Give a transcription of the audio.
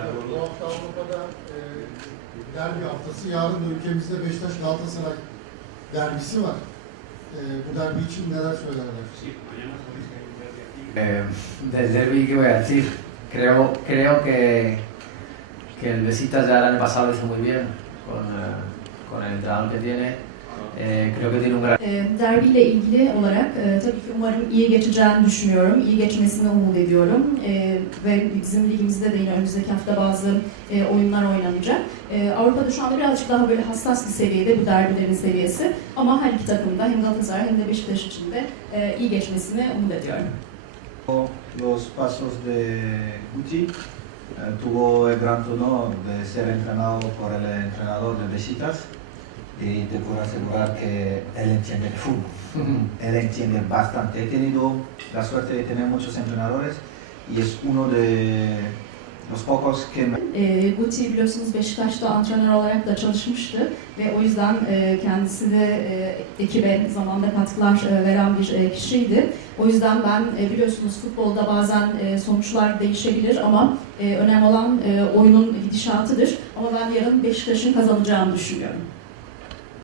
Avrupa'da? Eh, del derby, ¿qué voy a decir? Creo, creo que, que el Besiktas ya el año pasado lo hizo muy bien con, eh, con el entrenador que tiene. Eh, creo que tiene un gran E, derbiyle ilgili olarak e, tabii ki umarım iyi geçeceğini düşünüyorum. İyi geçmesini umut ediyorum. E, ve bizim ligimizde de yine önümüzdeki hafta bazı e, oyunlar oynanacak. E, Avrupa'da şu anda birazcık daha böyle hassas bir seviyede bu derbilerin seviyesi. Ama her iki takımda hem Galatasaray hem de Beşiktaş için de e, iyi geçmesini umut ediyorum. los pasos de Guti. Eh, tuvo el gran honor de ser entrenado por el entrenador de Besiktas y te puedo asegurar que él entiende el fútbol. él entiende bastante. He tenido la suerte de tener muchos entrenadores y es uno de los pocos que me E, Guti biliyorsunuz Beşiktaş'ta antrenör olarak da çalışmıştı ve o yüzden e, kendisi de e, ekibe zamanda katkılar e, veren bir e, kişiydi. O yüzden ben e, biliyorsunuz futbolda bazen e, sonuçlar değişebilir ama e, önemli olan e, oyunun gidişatıdır. Ama ben yarın Beşiktaş'ın kazanacağını düşünüyorum.